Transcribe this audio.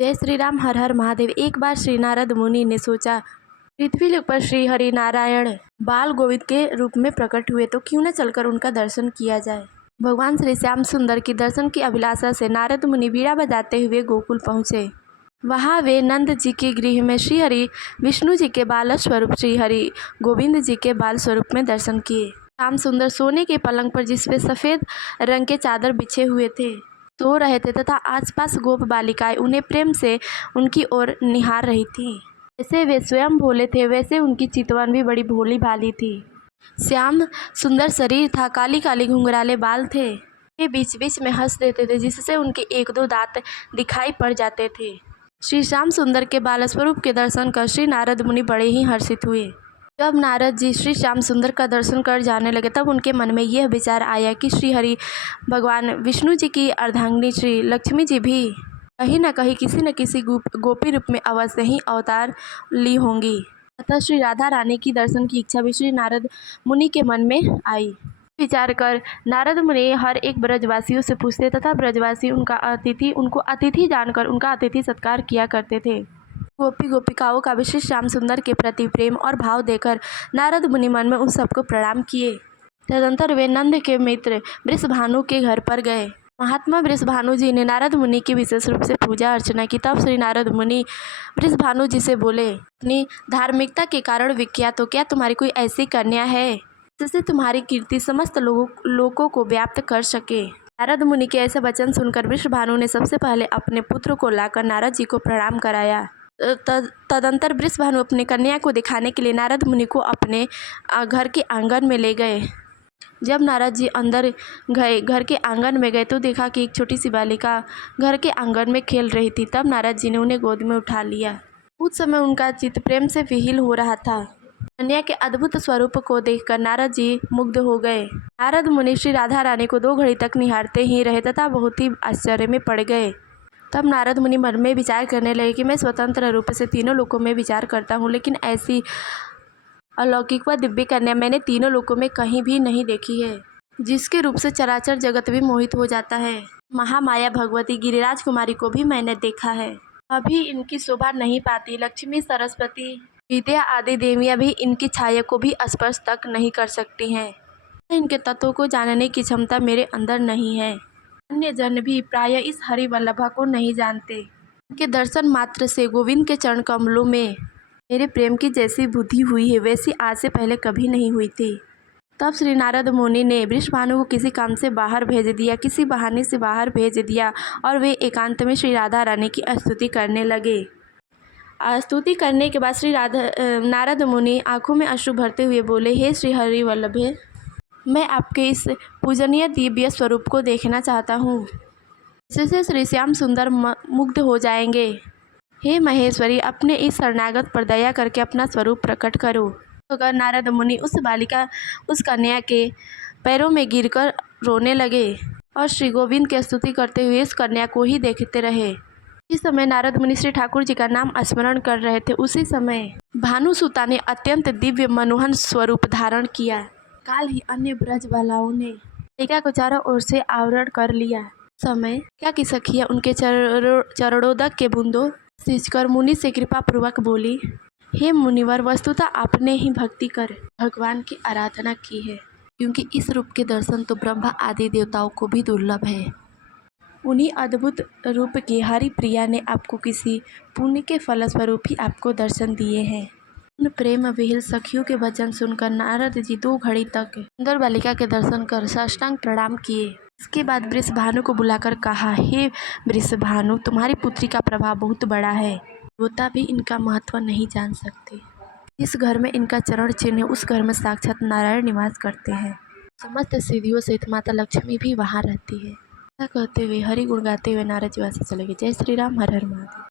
जय श्री राम, हर हर महादेव। एक बार श्री नारद मुनि ने सोचा, पृथ्वी लोक पर श्री हरि नारायण बाल गोविंद के रूप में प्रकट हुए तो क्यों न चलकर उनका दर्शन किया जाए। भगवान श्री श्याम सुंदर की दर्शन की अभिलाषा से नारद मुनि बीड़ा बजाते हुए गोकुल पहुँचे। वहाँ वे नंद जी के गृह में श्री हरि विष्णु जी के बाल स्वरूप श्री हरि गोविंद जी के बाल स्वरूप में दर्शन किए। श्याम सुंदर सोने के पलंग पर जिसपे सफ़ेद रंग के चादर बिछे हुए थे सो रहे थे तथा आसपास गोप बालिकाएं उन्हें प्रेम से उनकी ओर निहार रही थीं। जैसे वे स्वयं भोले थे वैसे उनकी चितवन भी बड़ी भोली भाली थी। श्याम सुंदर शरीर था, काली काली घुंघराले बाल थे। वे बीच बीच में हंस देते थे जिससे उनके एक दो दांत दिखाई पड़ जाते थे। श्री श्याम सुंदर के बाल स्वरूप के दर्शन कर श्री नारद मुनि बड़े ही हर्षित हुए। जब नारद जी श्री श्याम सुंदर का दर्शन कर जाने लगे तब उनके मन में यह विचार आया कि श्री हरि भगवान विष्णु जी की अर्धांगिनी श्री लक्ष्मी जी भी कहीं न कहीं किसी न किसी गोपी रूप में अवश्य ही अवतार ली होंगी। अतः श्री राधा रानी की दर्शन की इच्छा भी श्री नारद मुनि के मन में आई। विचार कर नारद मुनि हर एक ब्रजवासियों से पूछते तथा ब्रजवासी उनको अतिथि जानकर उनका अतिथि सत्कार किया करते थे। गोपी गोपिकाओं का विशेष श्याम सुंदर के प्रति प्रेम और भाव देकर नारद मुनि मन में उन सबको प्रणाम किए। तदंतर वे नंद के मित्र वृषभानु के घर पर गए। महात्मा वृषभानु जी ने नारद मुनि की विशेष रूप से पूजा अर्चना की। तब श्री नारद मुनि वृषभानु जी से बोले, अपनी धार्मिकता के कारण विख्यात हो, क्या तुम्हारी कोई ऐसी कन्या है जिससे तुम्हारी कीर्ति समस्त लोगों को व्याप्त कर सके। नारद मुनि के ऐसे वचन सुनकर वृषभानु ने सबसे पहले अपने पुत्र को लाकर नारद जी को प्रणाम कराया। तदंतर वृषभानु अपनी कन्या को दिखाने के लिए नारद मुनि को अपने घर के आंगन में ले गए। जब नारद जी अंदर गए, घर के आंगन में गए तो देखा कि एक छोटी सी बालिका घर के आंगन में खेल रही थी। तब नारद जी ने उन्हें गोद में उठा लिया। उस समय उनका चित्त प्रेम से विहील हो रहा था। कन्या के अद्भुत स्वरूप को देखकर नारद जी मुग्ध हो गए। नारद मुनि श्री राधा रानी को 2 घड़ी तक निहारते ही रहे तथा बहुत ही आश्चर्य में पड़ गए। तब नारद मुनि मन में विचार करने लगे कि मैं स्वतंत्र रूप से तीनों लोकों में विचार करता हूँ, लेकिन ऐसी अलौकिक व दिव्य कन्या मैंने तीनों लोकों में कहीं भी नहीं देखी है, जिसके रूप से चराचर जगत भी मोहित हो जाता है। महामाया भगवती गिरिराज कुमारी को भी मैंने देखा है, अभी इनकी शोभा नहीं पाती। लक्ष्मी, सरस्वती, विद्या आदि देवियाँ भी इनकी छाया को भी स्पर्श तक नहीं कर सकती हैं। इनके तत्वों को जानने की क्षमता मेरे अंदर नहीं है। अन्य जन भी प्राय इस हरि वल्लभा को नहीं जानते। इनके दर्शन मात्र से गोविंद के चरण कमलों में मेरे प्रेम की जैसी बुद्धि हुई है वैसी आज से पहले कभी नहीं हुई थी। तब श्री नारद मुनि ने वृषभानु को किसी काम से बाहर भेज दिया, किसी बहाने से बाहर भेज दिया और वे एकांत में श्री राधा रानी की स्तुति करने लगे। स्तुति करने के बाद नारद मुनि आंखों में अश्रु भरते हुए बोले, हे श्री हरि वल्लभे, मैं आपके इस पूजनीय दिव्य स्वरूप को देखना चाहता हूँ, जिससे श्री श्याम सुंदर मुग्ध हो जाएंगे। हे महेश्वरी, अपने इस शरणागत पर दया करके अपना स्वरूप प्रकट करो। तो नारद मुनि उस कन्या के पैरों में गिरकर रोने लगे और श्री गोविंद की स्तुति करते हुए इस कन्या को ही देखते रहे। इस समय नारद मुनि श्री ठाकुर जी का नाम स्मरण कर रहे थे। उसी समय भानुसुता ने अत्यंत दिव्य मनोहर स्वरूप धारण किया। काल ही अन्य ब्रजबालाओं ने टीका को चारों ओर से आवरण कर लिया। समय क्या की सखिया उनके चरणोदक के बूंदों सींचकर मुनि से कृपा पूर्वक बोली, हे मुनिवर, वस्तुतः आपने ही भक्ति कर भगवान की आराधना की है, क्योंकि इस रूप के दर्शन तो ब्रह्मा आदि देवताओं को भी दुर्लभ है। उन्हीं अद्भुत रूप की हरि प्रिया ने आपको किसी पुण्य के फलस्वरूप ही आपको दर्शन दिए हैं। उन प्रेम विहिल सखियों के वचन सुनकर नारद जी 2 घड़ी तक सुंदर बालिका के दर्शन कर साष्टांग प्रणाम किए। इसके बाद वृषभानु को बुलाकर कहा, हे वृषभानु, तुम्हारी पुत्री का प्रभाव बहुत बड़ा है, देवता भी इनका महत्व नहीं जान सकते। इस घर में इनका चरण चिन्ह है, उस घर में साक्षात नारायण निवास करते हैं। समस्त सिद्धियों सहित माता लक्ष्मी भी वहाँ रहती है। ऐसा कहते हुए हरि गुण गाते हुए नारद जी वहाँ से चले गए। जय श्री राम, हर हर महादेव।